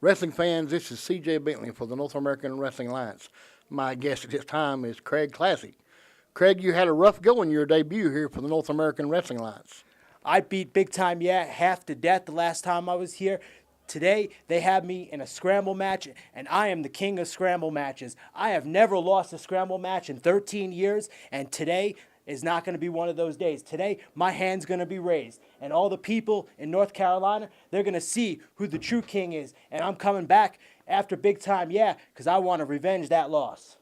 Wrestling fans, this is C.J. Bentley for the North American Wrestling Alliance. My guest at this time is Craig Classic. Craig, you had a rough go in your debut here for the North American Wrestling Alliance. I beat Big Time Yeah half to death the last time I was here. Today, they have me in a scramble match, and I am the king of scramble matches. I have never lost a scramble match in 13 years, and today is not going to be one of those days. Today, my hand's going to be raised, and all the people in North Carolina, they're going to see who the true king is, and I'm coming back after Big Time Yeah because I want to revenge that loss.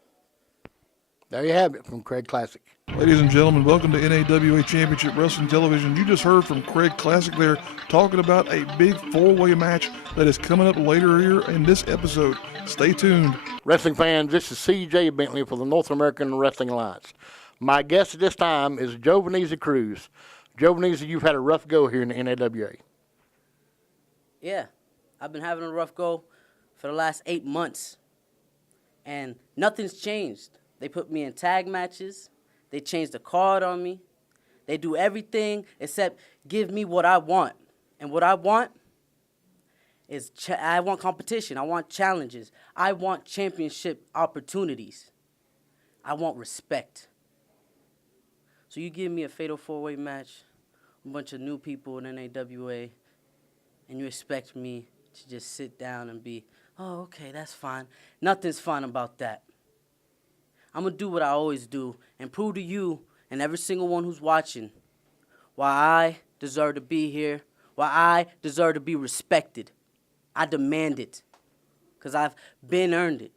There you have it from Craig Classic. Ladies and gentlemen, welcome to NAWA Championship Wrestling Television. You just heard from Craig Classic there talking about a big four-way match that is coming up later here in this episode. Stay tuned. Wrestling fans, this is C.J. Bentley for the North American Wrestling Alliance. My guest at this time is Jovannissi Cruz. Jovannissi, you've had a rough go here in the NAWA. Yeah, I've been having a rough go for the last 8 months, and nothing's changed. They put me in tag matches. They changed the card on me. They do everything except give me what I want. And what I want is I want competition. I want challenges. I want championship opportunities. I want respect. So you give me a fatal four-way match, a bunch of new people in NAWA, and you expect me to just sit down and be, oh, okay, that's fine. Nothing's fine about that. I'm going to do what I always do and prove to you and every single one who's watching why I deserve to be here, why I deserve to be respected. I demand it because I've been earned it.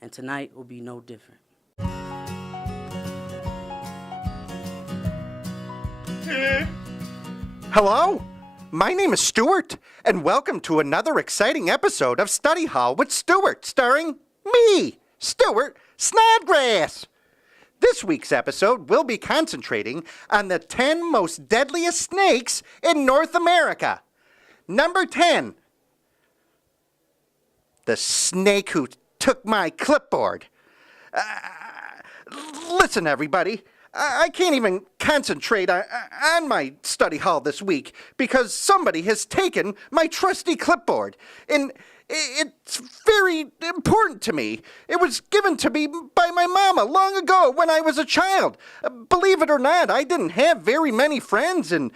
And tonight will be no different. Hello, my name is Stuart, and welcome to another exciting episode of Study Hall with Stuart, starring me, Stuart Snodgrass. This week's episode will be concentrating on the 10 most deadliest snakes in North America. Number 10, the snake who took my clipboard. Listen, everybody. I can't even concentrate on my study hall this week because somebody has taken my trusty clipboard. And it's very important to me. It was given to me by my mama long ago when I was a child. Believe it or not, I didn't have very many friends, and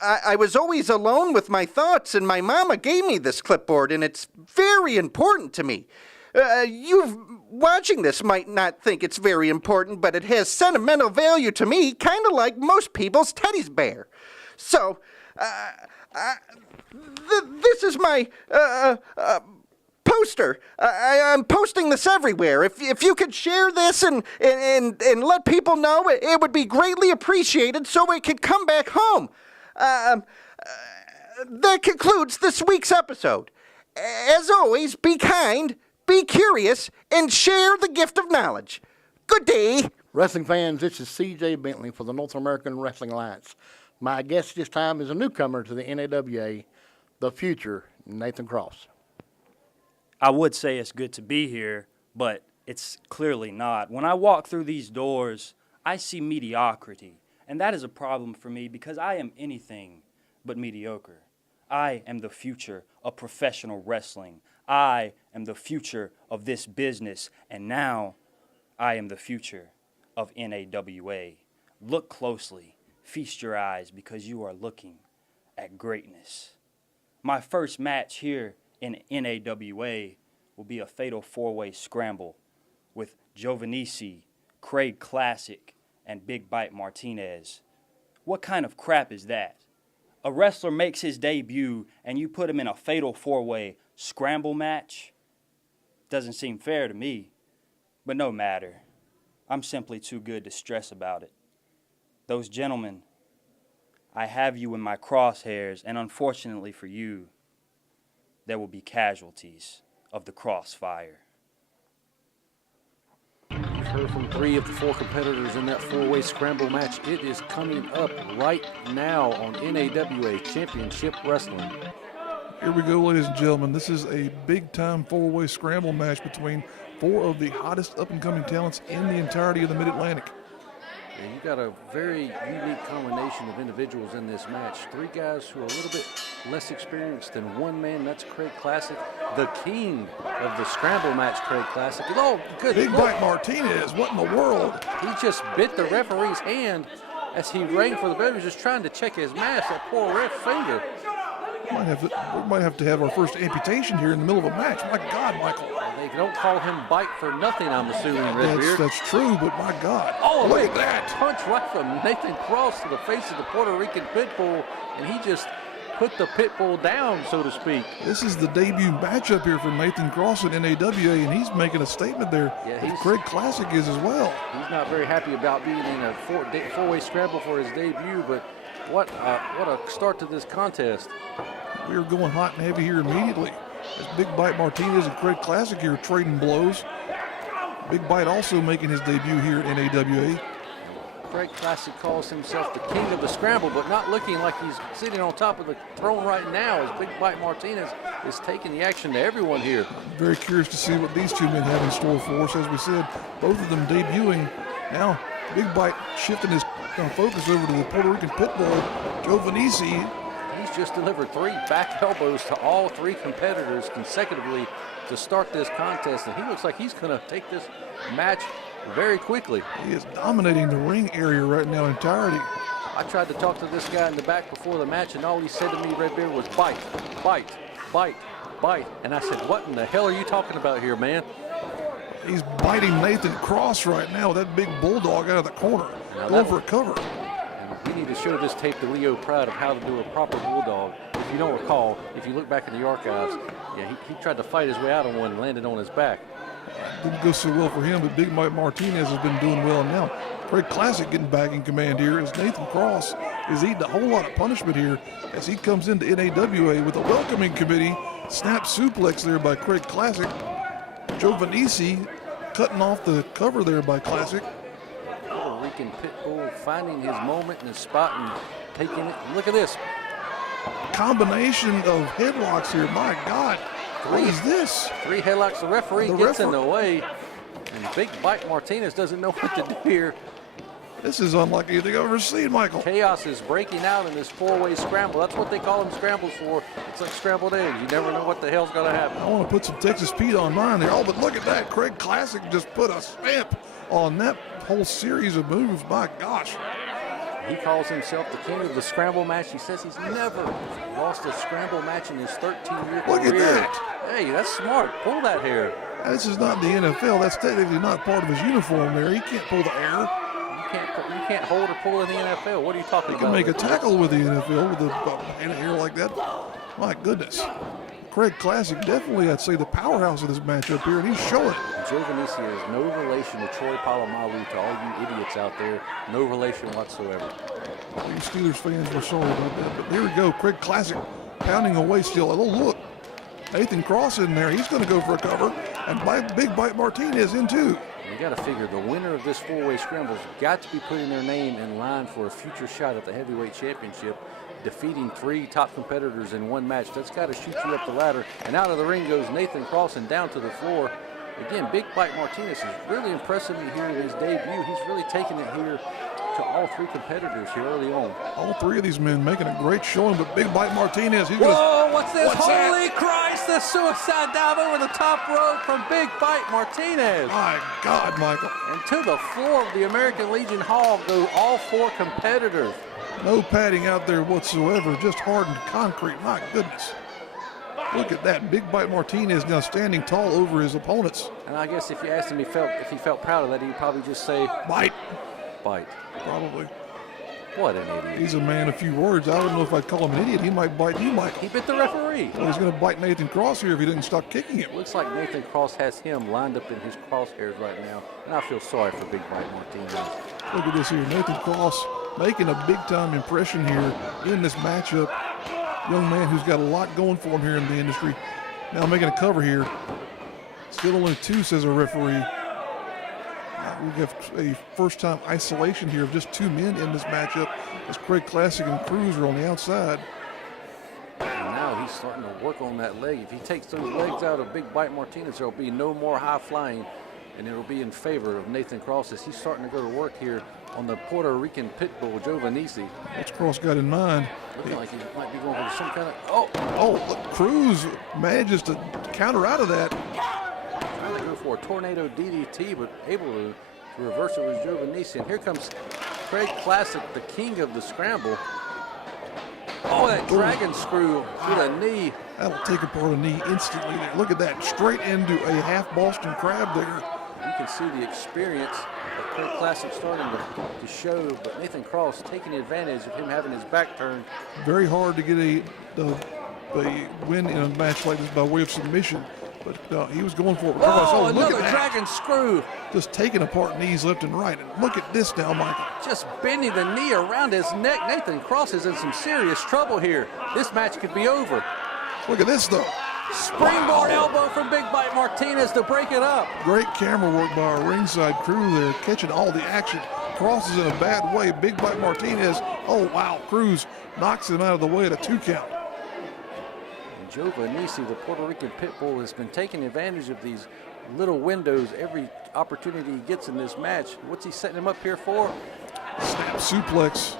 I was always alone with my thoughts, and my mama gave me this clipboard, and it's very important to me. You watching this might not think it's very important, but it has sentimental value to me, kind of like most people's teddy's bear. So, this is my poster. I'm posting this everywhere. If you could share this and let people know, it would be greatly appreciated so it could come back home. That concludes this week's episode. As always, be kind, be curious, and share the gift of knowledge. Good day. Wrestling fans, this is C.J. Bentley for the North American Wrestling Alliance. My guest this time is a newcomer to the NAWA, the future Nathan Cross. I would say it's good to be here, but it's clearly not. When I walk through these doors, I see mediocrity, and that is a problem for me because I am anything but mediocre. I am the future of professional wrestling. I am the future of this business, and now I am the future of NAWA. Look closely, feast your eyes, because you are looking at greatness. My first match here in NAWA will be a fatal four-way scramble with Jovannissi, Craig Classic, and Big Bite Martinez. What kind of crap is that? a wrestler makes his debut and you put him in a fatal four-way scramble match, doesn't seem fair to me. But no matter. I'm simply too good to stress about it. Those gentlemen, I have you in my crosshairs, and unfortunately for you, there will be casualties of the crossfire. You've heard from 3 of the 4 competitors in that 4-way scramble match. It is coming up right now on NAWA Championship Wrestling. Here we go, ladies and gentlemen. This is a big-time 4-way scramble match between 4 of the hottest up-and-coming talents in the entirety of the Mid-Atlantic. And you got a very unique combination of individuals in this match. 3 guys who are a little bit less experienced than one man. That's Craig Classic, the king of the scramble match, Craig Classic. Oh, good Big Lord. Bite Martinez, what in the world? He just bit the referee's hand as he rang for the bell. He was just trying to check his mask, that poor ref finger. We might have to have our first amputation here in the middle of a match. My God, Michael. They don't call him Bite for nothing, I'm assuming, Redbeard. That's true, but my God. Oh, look big at that. punch right from Nathan Cross to the face of the Puerto Rican Pitbull, and he just put the Pitbull down, so to speak. This is the debut matchup here for Nathan Cross at NAWA, and he's making a statement there. Yeah, Craig Classic is as well. He's not very happy about being in a four-way scramble for his debut, but what a start to this contest. We are going hot and heavy here immediately. As Big Bite Martinez and Craig Classic here trading blows. Big Bite also making his debut here at NAWA. Craig Classic calls himself the king of the scramble, but not looking like he's sitting on top of the throne right now as Big Bite Martinez is taking the action to everyone here. I'm very curious to see what these 2 men have in store for us. As we said, both of them debuting. Now, Big Bite shifting his focus over to the Puerto Rican Pitbull, Jovannissi. He's just delivered 3 back elbows to all 3 competitors consecutively to start this contest, and he looks like he's going to take this match very quickly. He is dominating the ring area right now in entirety. I tried to talk to this guy in the back before the match, and all he said to me, Redbeard, was bite, bite, bite, bite. And I said, what in the hell are you talking about here, man? He's biting Nathan Cross right now with that big bulldog out of the corner. Going for a cover. We need to show this tape to Leo Proud of how to do a proper bulldog. If you don't recall, if you look back in the archives, yeah, he tried to fight his way out on one and landed on his back. Didn't go so well for him, but Big Bite Martinez has been doing well. And now Craig Classic getting back in command here as Nathan Cross is eating a whole lot of punishment here as he comes into NAWA with a welcoming committee. Snap suplex there by Craig Classic. Jovannissi cutting off the cover there by Classic. Puerto Rican Pitbull finding his moment and his spot and taking it. Look at this. Combination of headlocks here. My God. What is this? 3 headlocks. The referee gets in the way. And Big Bite Martinez doesn't know what to do here. This is unlike anything I've ever seen, Michael. Chaos is breaking out in this 4-way scramble. That's what they call them scrambles for. It's like scrambled eggs. You never know what the hell's going to happen. I want to put some Texas Pete on mine there. Oh, but look at that. Craig Classic just put a stamp on that whole series of moves. My gosh. He calls himself the king of the scramble match. He says he's never lost a scramble match in his 13-year career. Look at that. Hey, that's smart. Pull that hair. This is not the NFL. That's technically not part of his uniform there. He can't pull the air. You can't hold or pull in the NFL. What are you talking He about? can make a tackle with the NFL with a head of hair like that. My goodness. Craig Classic definitely, I'd say, the powerhouse of this matchup here, and he's showing it. Jovannissi is no relation to Troy Polamalu, to all you idiots out there. No relation whatsoever. You Steelers fans were sorry about that, but here we go. Craig Classic pounding away still. Oh, look. Nathan Cross in there. He's going to go for a cover, and Big Bite Martinez in too. You got to figure the winner of this 4-way scramble's got to be putting their name in line for a future shot at the heavyweight championship, defeating 3 top competitors in one match. That's got to shoot you up the ladder. And out of the ring goes Nathan Cross and down to the floor. Again, Big Bite Martinez is really impressing me here in his debut. He's really taking it here to all 3 competitors here early on. All 3 of these men making a great showing, but Big Bite Martinez, he's Whoa, what's this? What's Holy that? Christ, the suicide dive over the top rope from Big Bite Martinez. My God, Michael. And to the floor of the American Legion Hall go all 4 competitors. No padding out there whatsoever, just hardened concrete. My goodness. Look at that. Big Bite Martinez now standing tall over his opponents. And I guess if you asked him if he felt proud of that, he'd probably just say, Bite. bite. Probably. What an idiot. He's a man of few words. I don't know if I'd call him an idiot. He might bite you, Mike. He bit the referee. Well, he's going to bite Nathan Cross here if he doesn't stop kicking him. Looks like Nathan Cross has him lined up in his crosshairs right now, and I feel sorry for Big Bite Martinez. Look at this here. Nathan Cross making a big-time impression here in this matchup. Young man who's got a lot going for him here in the industry. Now making a cover here. Still only 2, says a referee. We have a first-time isolation here of just 2 men in this matchup as Craig Classic and Cruz are on the outside. And now he's starting to work on that leg. If he takes those legs out of Big Bite Martinez, there'll be no more high flying, and it'll be in favor of Nathan Cross as he's starting to go to work here on the Puerto Rican pit bull, Jovannissi. What's Cross got in mind? Looking like he might be going for some kind of, Oh, look, Cruz manages to counter out of that. trying to go for a tornado DDT, but able to reverse it with Jovannissi. And here comes Craig Classic, the king of the scramble. Oh, that dragon screw with a knee. That'll take apart a knee instantly there. Look at that, straight into a half Boston Crab there. You can see the experience of Craig Classic starting to show, but Nathan Cross taking advantage of him having his back turned. Very hard to get a win in a match like this by way of submission, but he was going for it regardless. Oh, Look another at that. dragon screw. Just taking apart knees left and right. And look at this now, Michael. Just bending the knee around his neck. Nathan Cross is in some serious trouble here. This match could be over. Look at this, though. Springboard elbow from Big Bite Martinez to break it up. Great camera work by our ringside crew there, catching all the action. Crosses in a bad way. Big Bite Martinez. Oh, wow. Cruz knocks him out of the way at a 2 count. And Jovannissi, the Puerto Rican pit bull, has been taking advantage of these little windows every opportunity he gets in this match. What's he setting him up here for? Snap suplex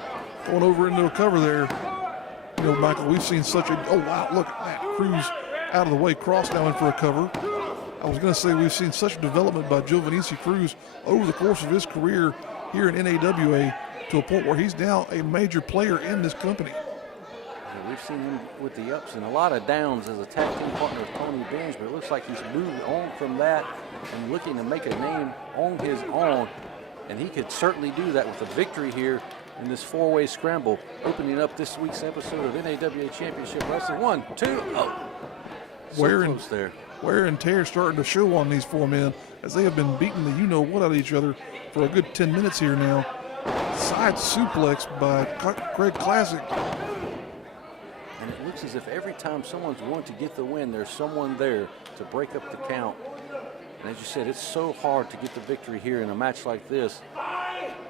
going over into a cover there. You know, Michael, we've seen such a, oh, wow, look at that. Cruz out of the way, Cross now in for a cover. I was going to say we've seen such development by Jovannissi Cruz over the course of his career here in NAWA to a point where he's now a major player in this company. And we've seen him with the ups and a lot of downs as a tag team partner with Tony Benj, but it looks like he's moved on from that and looking to make a name on his own. And he could certainly do that with a victory here in this 4-way scramble, opening up this week's episode of NAWA Championship Wrestling. 1, 2, oh. So close there. Wear and tear starting to show on these 4 men as they have been beating the you-know-what out of each other for a good 10 minutes here now. Side suplex by Craig Classic. And it looks as if every time someone's going to get the win, there's someone there to break up the count. And as you said, it's so hard to get the victory here in a match like this.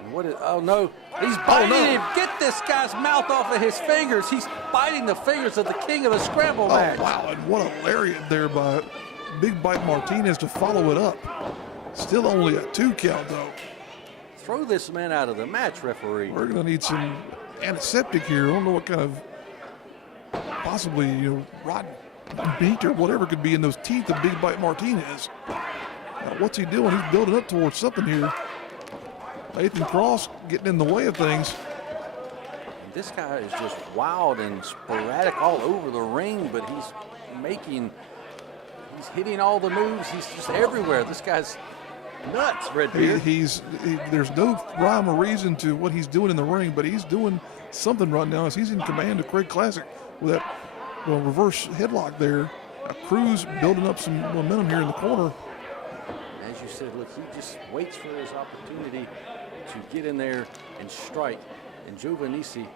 And what is, oh no, he's biting him. Get this guy's mouth off of his fingers. He's biting the fingers of the king of the scramble match. Oh, wow, and what a lariat there by Big Bite Martinez to follow it up. Still only a 2 count, though. Throw this man out of the match, referee. We're going to need some antiseptic here. I don't know what kind of, possibly, you know, rotten meat or whatever could be in those teeth of Big Bite Martinez. Now, what's he doing? He's building up towards something here. Nathan Cross getting in the way of things. This guy is just wild and sporadic all over the ring, but he's hitting all the moves. He's just everywhere. This guy's nuts, Redbeard. There's no rhyme or reason to what he's doing in the ring, but he's doing something right now as he's in command of Craig Classic with that reverse headlock there. Cruz building up some momentum here in the corner. As you said, look, he just waits for his opportunity to get in there and strike. And Jovannissi, like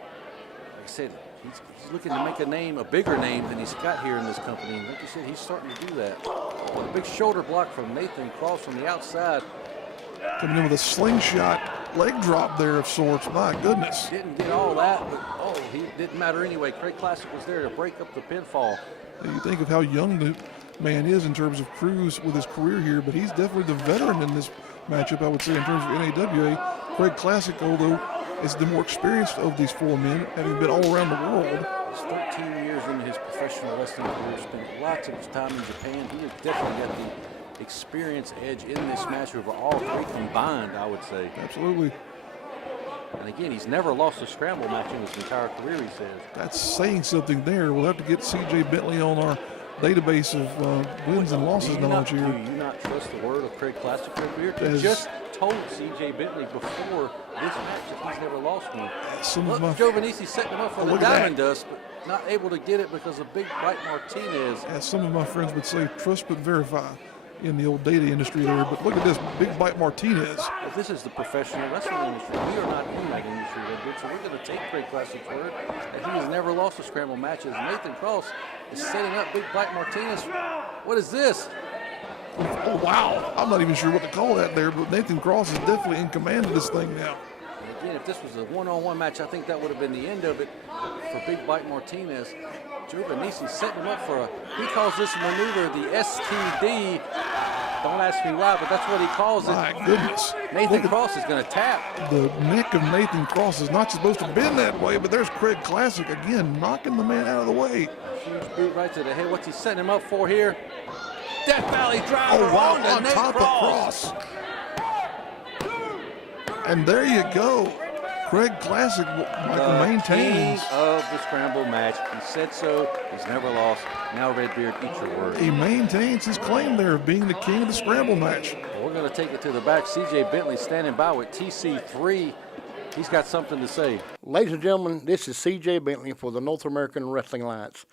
I said, he's looking to make a name, a bigger name than he's got here in this company. And like you said, he's starting to do that. Oh, a big shoulder block from Nathan Cross from the outside. Coming in with a slingshot leg drop there of sorts. My goodness. Didn't get all that, but he didn't matter anyway. Craig Classic was there to break up the pinfall. You think of how young the man is in terms of Cruz with his career here, but he's definitely the veteran in this matchup, I would say, in terms of NAWA. Craig Classic, although, is the more experienced of these 4 men, having been all around the world. He's 13 years into his professional wrestling career, spent lots of his time in Japan. He has definitely got the experience edge in this match over all 3 combined, I would say. Absolutely. And again, he's never lost a scramble match in his entire career, he says. That's saying something there. We'll have to get CJ Bentley on our database of wins and losses knowledge here. Do you not trust the word of Craig Classic here? To As just told C.J. Bentley before this match that he's never lost one. Some Look, of my, Jovannissi setting him up for the look at that. Diamond Dust, but not able to get it because of Big Bite Martinez. as some of my friends would say, trust but verify in the old data industry there. But look at this, Big Bite Martinez. But this is the professional wrestling industry. We are not in that industry, so we're going to take Craig Classic's word that he has never lost a scramble match. As Nathan Cross is setting up Big Bite Martinez. What is this? Oh, wow. I'm not even sure what to call that there, but Nathan Cross is definitely in command of this thing now. And again, if this was a one-on-one match, I think that would have been the end of it for Big Bite Martinez. Jovannissi setting him up for he calls this maneuver the STD. Don't ask me why, but that's what he calls it. My goodness. Nathan Cross is going to tap. The neck of Nathan Cross is not supposed to bend that way, but there's Craig Classic again, knocking the man out of the way. Huge boot right to the head. What's he setting him up for here? Death Valley driver Oh, wow, on on Nate top Cross. of Cross. And there you go. Craig Classic, Michael, maintains. King of the scramble match. He said so. He's never lost. Now, Redbeard, eat your words. He maintains his claim there of being the king of the scramble match. Well, we're going to take it to the back. C.J. Bentley standing by with TC3. He's got something to say. Ladies and gentlemen, this is C.J. Bentley for the North American Wrestling Alliance.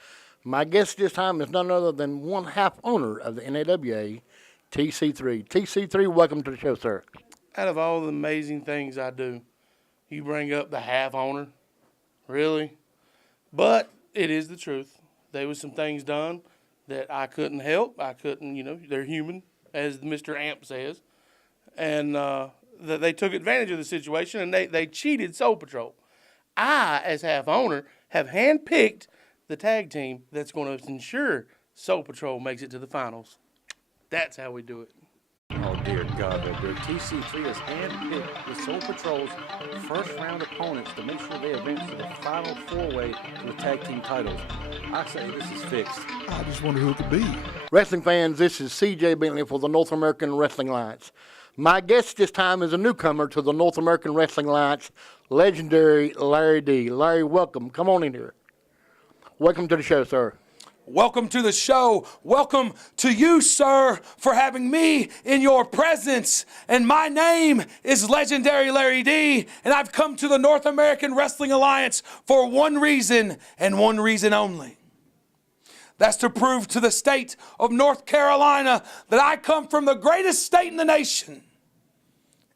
My guest this time is none other than one half owner of the NAWA, TC3. TC3, welcome to the show, sir. Out of all the amazing things I do, you bring up the half owner? Really? But it is the truth. There was some things done that I couldn't help. I couldn't, they're human, as Mr. Amp says. And that they took advantage of the situation, and they cheated Soul Patrol. I, as half owner, have handpicked the tag team that's going to ensure Soul Patrol makes it to the finals. That's how we do it. Oh, dear God, Redbeard. TC3 has handpicked the Soul Patrol's first-round opponents to make sure they advance to the final four-way for the tag team titles. I say this is fixed. I just wonder who it could be. Wrestling fans, this is C.J. Bentley for the North American Wrestling Alliance. My guest this time is a newcomer to the North American Wrestling Alliance, legendary Larry D. Larry, welcome. Come on in here. Welcome to the show, sir. Welcome to the show. Welcome to you, sir, for having me in your presence. And my name is Legendary Larry D, and I've come to the North American Wrestling Alliance for one reason and one reason only. That's to prove to the state of North Carolina that I come from the greatest state in the nation.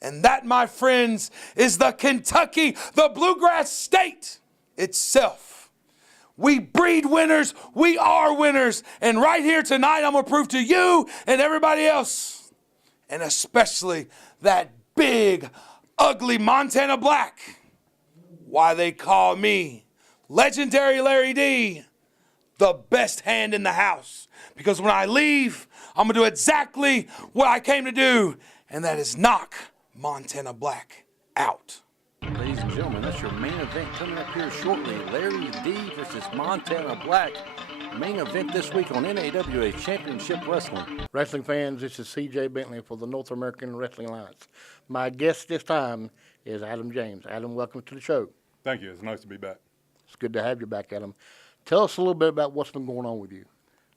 And that, my friends, is the Kentucky, the Bluegrass State itself. We breed winners. We are winners. And right here tonight, I'm going to prove to you and everybody else, and especially that big, ugly Montana Black, why they call me Legendary Larry D, the best hand in the house. Because when I leave, I'm going to do exactly what I came to do, and that is knock Montana Black out. Ladies and gentlemen, that's your main event coming up here shortly. Larry D versus Montana Black. Main event this week on NAWA Championship Wrestling. Wrestling fans, this is C.J. Bentley for the North American Wrestling Alliance. My guest this time is Adam James. Adam, welcome to the show. Thank you. It's nice to be back. It's good to have you back, Adam. Tell us a little bit about what's been going on with you.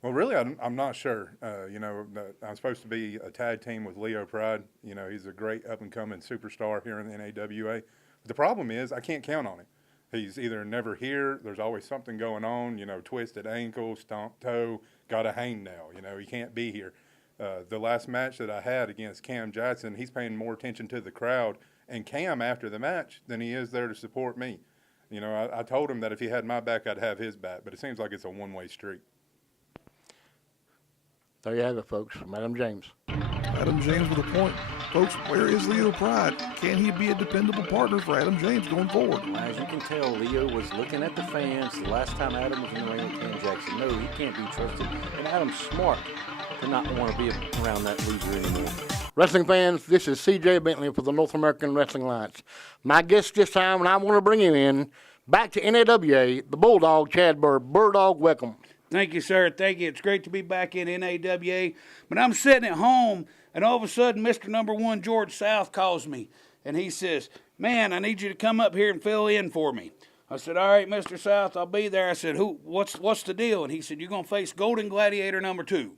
Well, really, I'm not sure. I'm supposed to be a tag team with Leo Pride. He's a great up-and-coming superstar here in the NAWA. The problem is I can't count on him. He's either never here, there's always something going on, twisted ankle, stomped toe, got a hangnail, he can't be here. The last match that I had against Cam Jackson, he's paying more attention to the crowd and Cam after the match than he is there to support me. I told him that if he had my back, I'd have his back, but it seems like it's a one-way street. There you have it, folks, from Adam James. Adam James with a point. Folks, where is Leo Pride? Can he be a dependable partner for Adam James going forward? Well, as you can tell, Leo was looking at the fans the last time Adam was in the ring with Cam Jackson. No, he can't be trusted. And Adam's smart to not want to be around that loser anymore. Wrestling fans, this is C.J. Bentley for the North American Wrestling Alliance. My guest this time, and I want to bring him in, back to NAWA, the Bulldog, Chad Burr. Bulldog, welcome. Thank you, sir. Thank you. It's great to be back in NAWA. But I'm sitting at home, and all of a sudden, Mr. Number One, George South, calls me. And he says, man, I need you to come up here and fill in for me. I said, all right, Mr. South, I'll be there. I said, what's the deal? And he said, you're going to face Golden Gladiator number 2.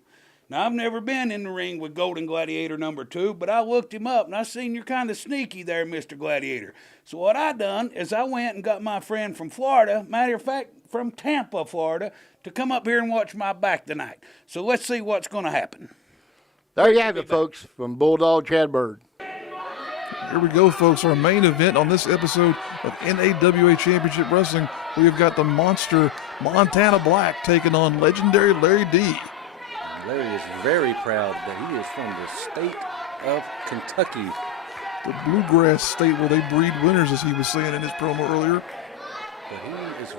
Now, I've never been in the ring with Golden Gladiator number 2, but I looked him up, and I seen you're kind of sneaky there, Mr. Gladiator. So what I done is I went and got my friend from Florida, matter of fact, from Tampa, Florida, to come up here and watch my back tonight. So let's see what's going to happen. There you have it, folks, from Bulldog Chad Bird. Here we go, folks. Our main event on this episode of NAWA Championship Wrestling. We've got the monster Montana Black taking on legendary Larry D. Larry is very proud that he is from the state of Kentucky. The bluegrass state where they breed winners, as he was saying in his promo earlier. But he is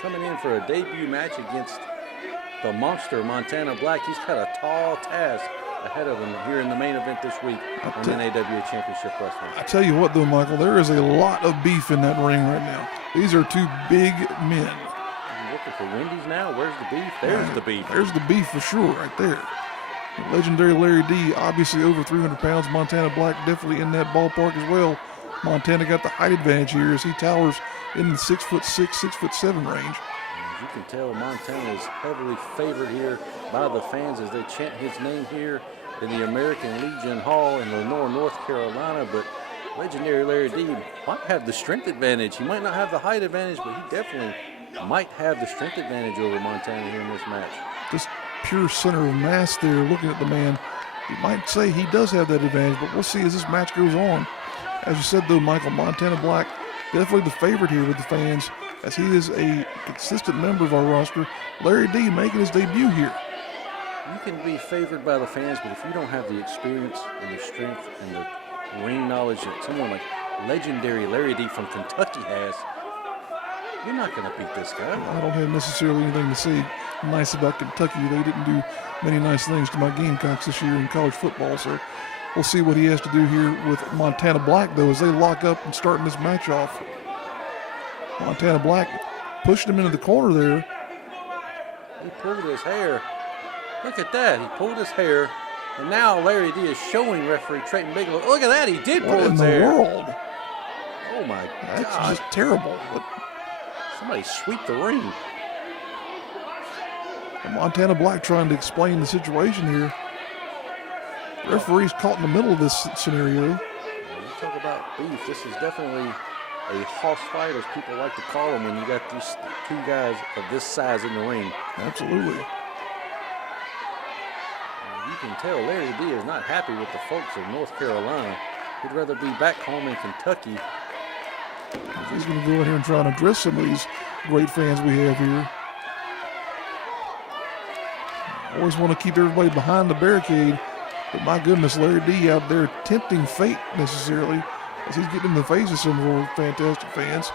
coming in for a debut match against the monster Montana Black. He's got a tall task ahead of him here in the main event this week on NAWA Championship Wrestling. I tell you what, though, Michael, there is a lot of beef in that ring right now. These are two big men. You looking for Wendy's now? Where's the beef? There's the beef. There's the beef for sure right there. The legendary Larry D, obviously over 300 pounds. Montana Black definitely in that ballpark as well. Montana got the height advantage here as he towers in the 6'6", 6'7" range. As you can tell, Montana is heavily favored here by the fans as they chant his name here in the American Legion Hall in Lenore, North Carolina. But legendary Larry D might have the strength advantage. He might not have the height advantage, but he definitely might have the strength advantage over Montana here in this match. Just pure center of mass there, looking at the man. You might say he does have that advantage, but we'll see as this match goes on. As you said, though, Michael, Montana Black definitely the favorite here with the fans, as he is a consistent member of our roster. Larry D making his debut here. You can be favored by the fans, but if you don't have the experience and the strength and the ring knowledge that someone like legendary Larry D from Kentucky has, you're not going to beat this guy. I don't have necessarily anything to say nice about Kentucky. They didn't do many nice things to my Gamecocks this year in college football, so we'll see what he has to do here with Montana Black, though, as they lock up and starting this match off. Montana Black pushed him into the corner there. He pulled his hair. Look at that. He pulled his hair. And now Larry D is showing referee Trayton Bigelow. Look at that. He did pull his hair. What in the world? Oh, my God. That's just terrible. But somebody sweep the ring. Montana Black trying to explain the situation here. Referee's caught in the middle of this scenario. You talk about beef. This is definitely a hoss fight, as people like to call them, when you got these two guys of this size in the ring. Absolutely. You can tell Larry D is not happy with the folks of North Carolina. He'd rather be back home in Kentucky. He's going to go in here and try and address some of these great fans we have here. Always want to keep everybody behind the barricade. But my goodness, Larry D out there tempting fate necessarily as he's getting in the face of some of our fantastic fans.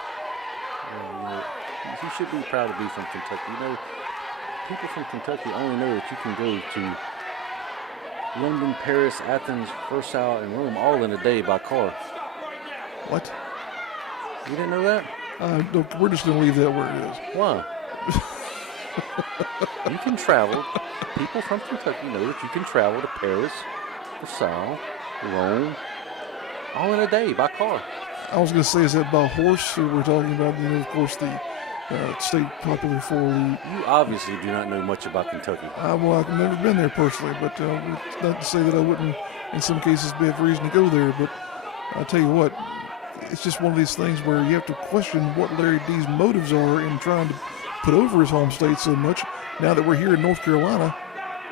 He should be proud to be from Kentucky. You know, people from Kentucky only know that you can go to London, Paris, Athens, Versailles, and Rome all in a day by car. What? You didn't know that? We're just going to leave that where it is. Why? You can travel. People from Kentucky know that you can travel to Paris, Versailles, Rome, all in a day by car. I was going to say, is that by horse? Or we're talking about, of course, the state popular 4-lead. You obviously do not know much about Kentucky. Well, I've never been there personally, but it's not to say that I wouldn't, in some cases, have reason to go there. But I'll tell you what, it's just one of these things where you have to question what Larry D's motives are in trying to put over his home state so much now that we're here in North Carolina,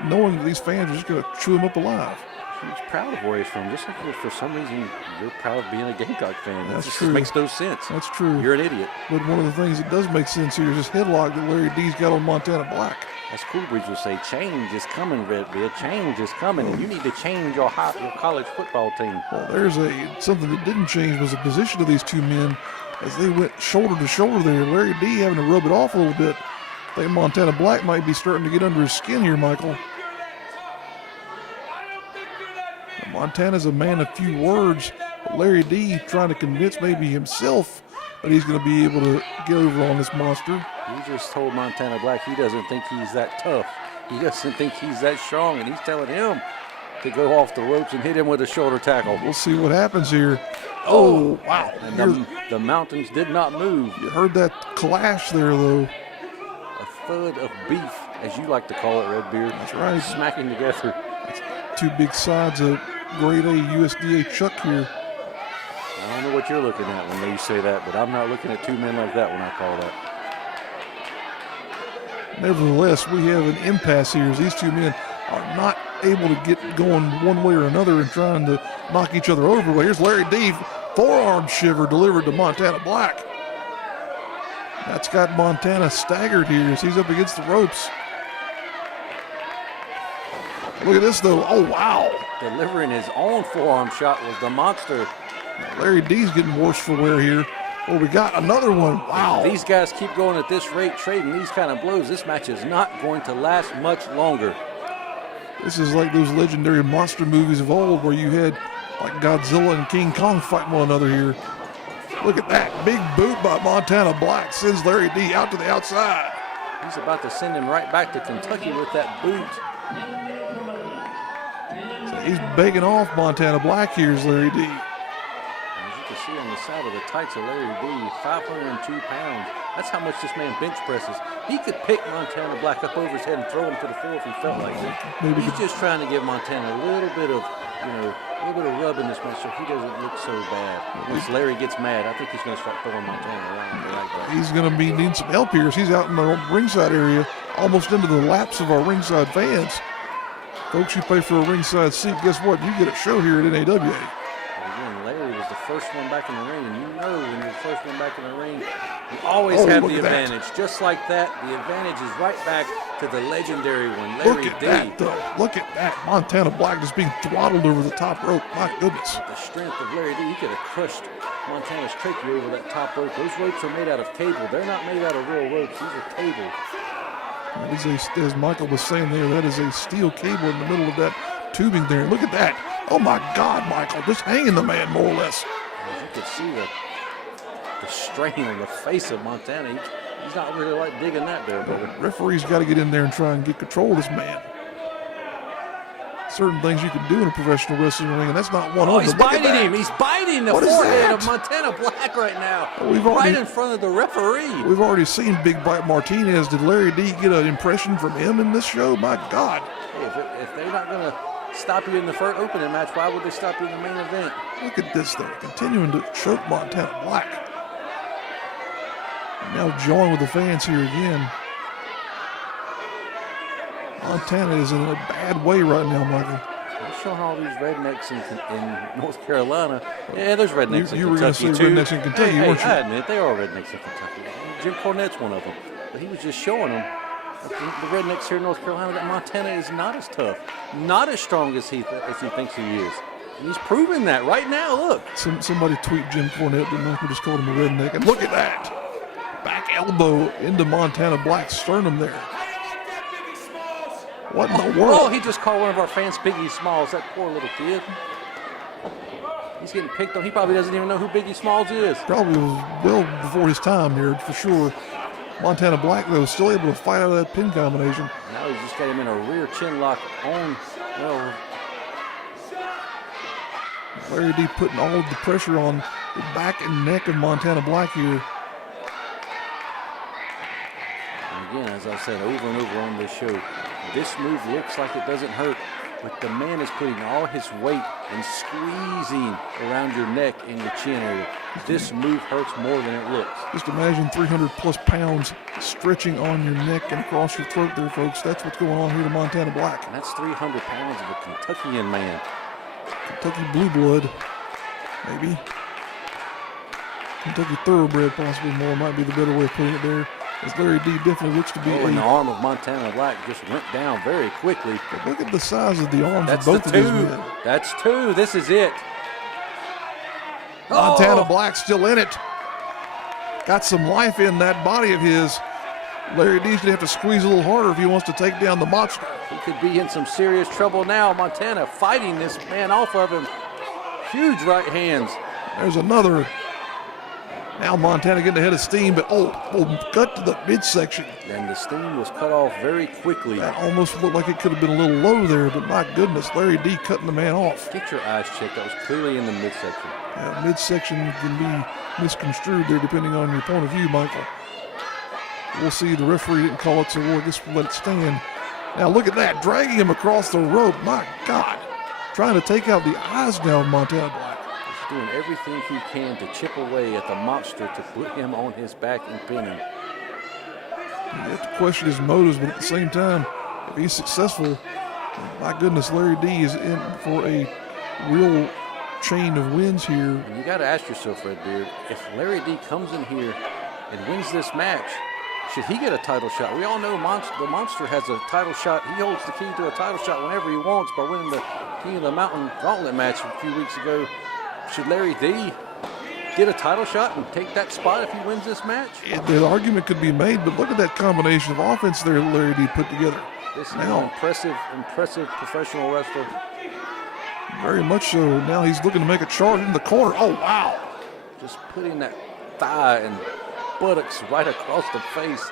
knowing that these fans are just going to chew him up alive. He's proud of where he's from. Just like for some reason you're proud of being a Gamecock fan. That's just true. Makes no sense. That's true. You're an idiot. But one of the things that does make sense here is this headlock that Larry D's got on Montana Black. As Coolbridge would say, change is coming, Redbeard. Change is coming, and you need to change your college football team. Well, there's something that didn't change was the position of these two men as they went shoulder to shoulder there. Larry D having to rub it off a little bit. I think Montana Black might be starting to get under his skin here, Michael. Montana's a man of few words, but Larry D trying to convince maybe himself that he's going to be able to get over on this monster. He just told Montana Black he doesn't think he's that tough. He doesn't think he's that strong, and he's telling him to go off the ropes and hit him with a shoulder tackle. We'll see what happens here. Oh, wow. And the mountains did not move. You heard that clash there, though. A thud of beef as you like to call it, Redbeard. That's right. Smacking together. Two big sides of grade A USDA chuck here. I don't know what you're looking at when you say that, but I'm not looking at two men like that when I call that. Nevertheless, we have an impasse here as these two men are not able to get going one way or another and trying to knock each other over. Well, here's Larry D. Forearm shiver delivered to Montana Black. That's got Montana staggered here as he's up against the ropes. Look at this, though. Oh, wow. Delivering his own forearm shot was the monster. Larry D's getting worse for wear here. Oh, we got another one. Wow. If these guys keep going at this rate, trading these kind of blows, this match is not going to last much longer. This is like those legendary monster movies of old where you had like Godzilla and King Kong fighting one another here. Look at that. Big boot by Montana Black sends Larry D out to the outside. He's about to send him right back to Kentucky with that boot. So he's begging off Montana Black here is Larry D. As you can see on the side of the tights of Larry D, 502 pounds. That's how much this man bench presses. He could pick Montana Black up over his head and throw him to the floor if he felt like it. Maybe He's just trying to give Montana a little bit of, rub in this match so he doesn't look so bad. Once Larry gets mad, I think he's going to start throwing Montana around like that. He's going to needing some help here as he's out in the ringside area, almost into the laps of our ringside fans. Folks, you pay for a ringside seat, guess what? You get a show here at NAWA. Again, Larry was the first one back in the ring, and you know when you're the first one back in the ring, you always have the advantage. Just like that, the advantage is right back to the legendary one, Larry Look at D. that, though. Look at that. Montana Black just being throttled over the top rope. My goodness. The strength of Larry D, he could have crushed Montana's trachea over that top rope. Those ropes are made out of cable. They're not made out of real ropes. These are cable. That is as Michael was saying there, that is a steel cable in the middle of that tubing there. Look at that. Oh, my God, Michael. Just hanging the man, more or less. As you can see the strain on the face of Montana. He's not really like digging that there, brother. Referee's got to get in there and try and get control of this man. Certain things you can do in a professional wrestling ring, and that's not one of them. He's biting him. He's biting the forehead of Montana Black right now. Right in front of the referee. We've already seen Big Bite Martinez. Did Larry D get an impression from him in this show? My God. Hey, if they're not going to stop you in the first opening match, why would they stop you in the main event? Look at this, though. Continuing to choke Montana Black. Now join with the fans here again. Montana is in a bad way right now, Michael. They're showing all these rednecks in North Carolina. Yeah, there's rednecks in Kentucky, You were going to say too. rednecks in Kentucky, weren't you? I admit, they are rednecks in Kentucky. Jim Cornette's one of them. But he was just showing them, the rednecks here in North Carolina, that Montana is not as tough, not as strong as he thinks he is. And he's proving that right now, look. Somebody tweet Jim Cornette, didn't know if we just called him a redneck. And look at that. Back elbow into Montana Black's sternum there. What in the world? Oh, he just called one of our fans Biggie Smalls, that poor little kid. He's getting picked on. He probably doesn't even know who Biggie Smalls is. Probably was well before his time here, for sure. Montana Black, though, was still able to fight out of that pin combination. Now he's just got him in a rear chin lock on. Well, Larry D putting all of the pressure on the back and neck of Montana Black here. and again, as I said over and over on this show, this move looks like it doesn't hurt, but the man is putting all his weight and squeezing around your neck and your chin area. This move hurts more than it looks. Just imagine 300 plus pounds stretching on your neck and across your throat there, folks. That's what's going on here to Montana Black. And that's 300 pounds of a Kentuckian man. Kentucky blue blood, maybe. Kentucky thoroughbred, possibly more, might be the better way of putting it there. As Larry D definitely looks to be and the arm of Montana Black just went down very quickly. But look at the size of the arms That's of both the of these two. men. That's two. This is it. Montana Black still in it. Got some life in that body of his. Larry D's gonna have to squeeze a little harder if he wants to take down the monster. He could be in some serious trouble now. Montana fighting this man off of him. Huge right hands. There's another. Now Montana getting ahead of steam, but cut to the midsection. And the steam was cut off very quickly. That almost looked like it could have been a little low there, but my goodness, Larry D cutting the man off. Get your eyes checked. That was clearly in the midsection. Midsection can be misconstrued there depending on your point of view, Michael. We'll see. The referee didn't call it, so we'll just let it stand. Now look at that, dragging him across the rope. My God. Trying to take out the eyes now of Montana Black. He's doing everything he can to chip away at the monster to put him on his back and pin him. You have to question his motives, but at the same time, if he's successful, my goodness, Larry D is in for a real chain of wins here. And you got to ask yourself, Redbeard, if Larry D comes in here and wins this match, should he get a title shot? We all know the Monster has a title shot. He holds the key to a title shot whenever he wants by winning the King of the Mountain Gauntlet match a few weeks ago. Should Larry D get a title shot and take that spot if he wins this match? The argument could be made, but look at that combination of offense there Larry D put together. This is an impressive professional wrestler. Very much so. Now he's looking to make a charge in the corner. Oh, wow. Just putting that thigh and buttocks right across the face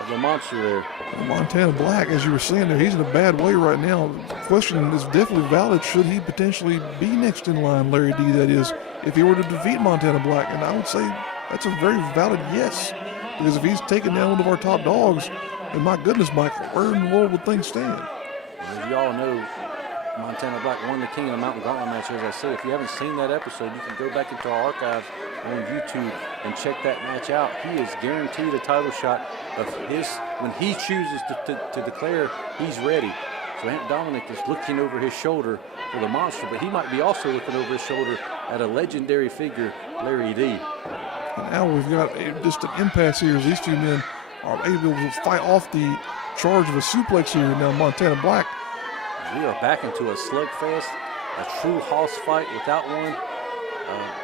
of the Monster there. Montana Black, as you were saying there, he's in a bad way right now. The question is definitely valid. Should he potentially be next in line, Larry D, that is, if he were to defeat Montana Black? And I would say that's a very valid yes. Because if he's taking down one of our top dogs, then my goodness, Michael, where in the world would things stand? As you all know, Montana Black won the King of the Mountain Gauntlet match. As I said, if you haven't seen that episode, you can go back into our archives on YouTube and check that match out. He is guaranteed a title shot of his when he chooses to declare he's ready. So Aunt Dominic is looking over his shoulder for the Monster, but he might be also looking over his shoulder at a legendary figure, Larry D. And now we've got just an impasse here as these two men are able to fight off the charge of a suplex here. Now Montana Black. We are back into a slugfest, a true house fight without one.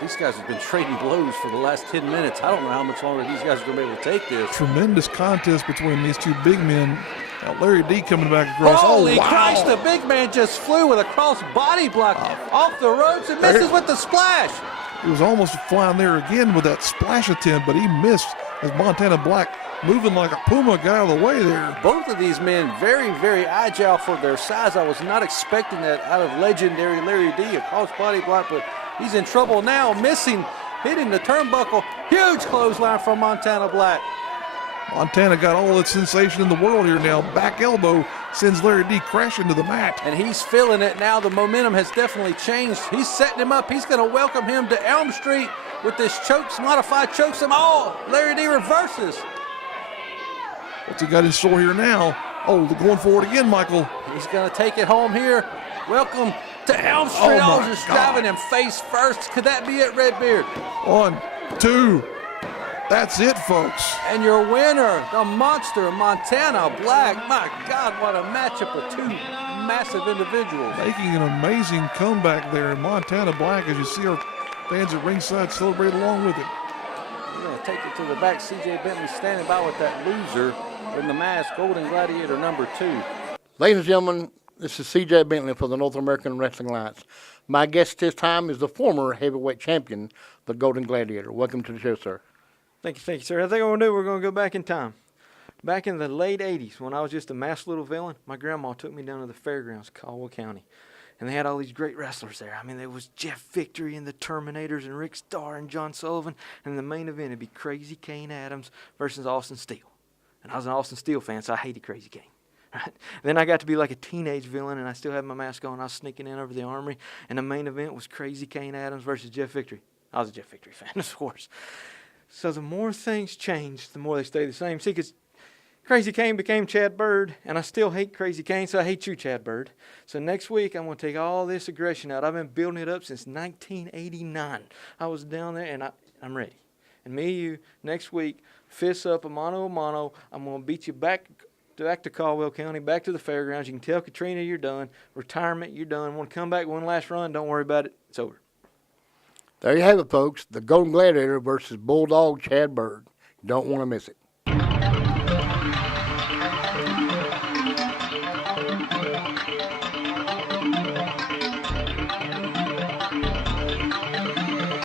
These guys have been trading blows for the last 10 minutes. I don't know how much longer these guys are going to be able to take this. Tremendous contest between these two big men. Now Larry D coming back across. Holy wow. Christ, the big man just flew with a cross body block off the ropes and misses with the splash. He was almost flying there again with that splash attempt, but he missed as Montana Black moving like a puma got out of the way there. Both of these men very, very agile for their size. I was not expecting that out of legendary Larry D, a cross body block, but he's in trouble now, missing, hitting the turnbuckle. Huge clothesline from Montana Black. Montana got all that sensation in the world here now. Back elbow sends Larry D crashing to the mat. And he's feeling it now. The momentum has definitely changed. He's setting him up. He's going to welcome him to Elm Street with this modified chokeslam. Oh, Larry D reverses. What's he got in store here now? Oh, they're going forward again, Michael. He's going to take it home here. Welcome to Elm Street. Oh, just driving him face first. Could that be it, Redbeard? 1, 2. That's it, folks. And your winner, the Monster, Montana Black. My God, what a matchup of two massive individuals. Making an amazing comeback there. Montana Black, as you see our fans at ringside celebrate along with him. We're going to take it to the back. C.J. Bentley standing by with that loser in the mask, Golden Gladiator number 2. Ladies and gentlemen, this is C.J. Bentley for the North American Wrestling Alliance. My guest this time is the former heavyweight champion, the Golden Gladiator. Welcome to the show, sir. Thank you, sir. I think we're going to go back in time. Back in the late 80s, when I was just a masked little villain, my grandma took me down to the fairgrounds, Caldwell County. And they had all these great wrestlers there. I mean, there was Jeff Victory and the Terminators and Rick Starr and John Sullivan. And the main event would be Crazy Kane Adams versus Austin Steele. And I was an Austin Steele fan, so I hated Crazy Kane. Right? Then I got to be like a teenage villain, and I still had my mask on. I was sneaking in over the armory. And the main event was Crazy Kane Adams versus Jeff Victory. I was a Jeff Victory fan, of course. So the more things changed, the more they stay the same. See, because Crazy Kane became Chad Bird, and I still hate Crazy Kane, so I hate you, Chad Bird. So next week, I'm going to take all this aggression out. I've been building it up since 1989. I was down there, and I'm ready. And me and you, next week, fists up, a mano. I'm going to beat you back to Caldwell County, back to the fairgrounds. You can tell Katrina you're done. Retirement, you're done. Want to come back one last run? Don't worry about it. It's over. There you have it, folks. The Golden Gladiator versus Bulldog Chad Bird. Don't want to miss it.